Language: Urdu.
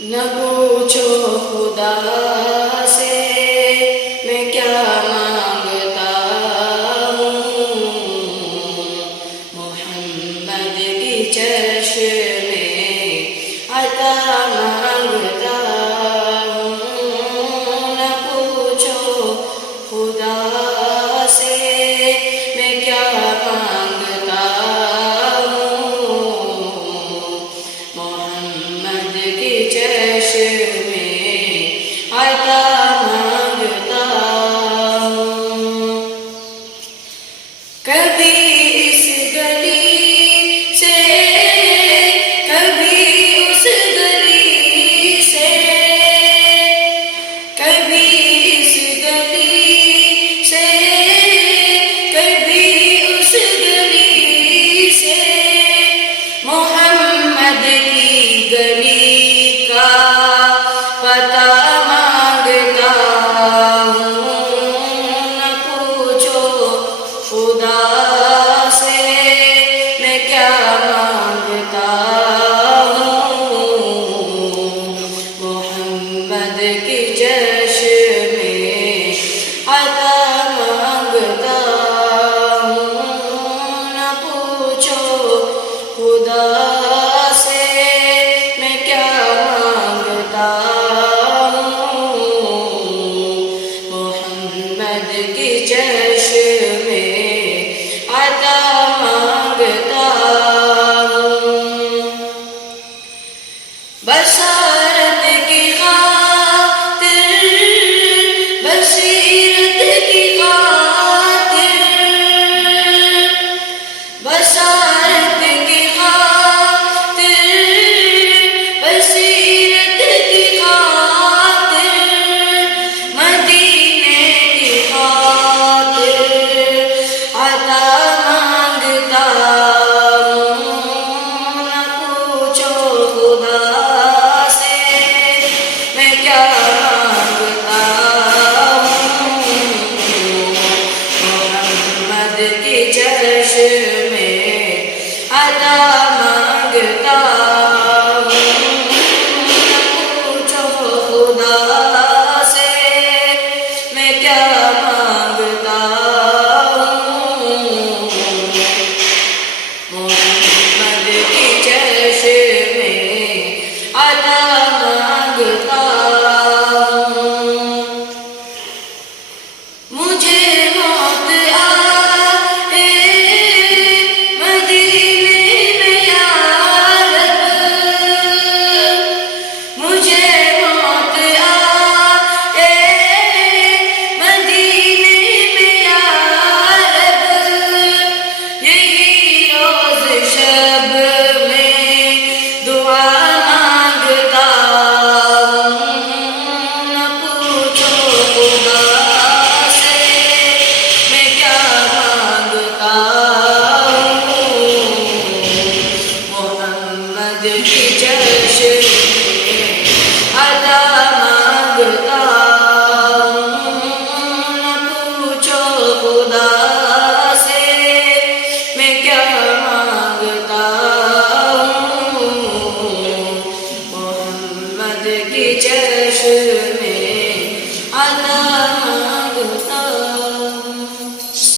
نہ پوچھو خدا سے میں کیا مانگتا ہوں، محمد کی چشم عطا مانگتا ہوں۔ نہ پوچھو خدا سے میں کیا مانگتا ہوں، محمد کی چشم عطا مانگتا ہوں۔ کبھی اس گلی سے کبھی اس گلی سے، کبھی اس گلی سے کبھی اس گلی سے، محمد کی گلی کا پتہ مانگتا ہوں۔ نہ پوچھو خدا سے میں کیا مانگتا ہوں، محمد کی چشم عطا مانگتا ہوں۔ نہ پوچھو خدا سے میں کیا مانگتا ہوں، محمد کی چشم عطا مانگتا ہوں۔ بشارت کی خاطر، بصیرت کی خاطر، بشارت کی خاطر، بصیرت کی خاطر، مدینے کی خاطر عطا مانگتا ہوں۔ نہ پوچھو خدا سے میں کیا مانگتا ہوں، محمد کی چشم عطا مانگتا ہوں۔ نہ پوچھو خدا سے میں کیا مانگتا ہوں، محمد کی چشم عطا مانگتا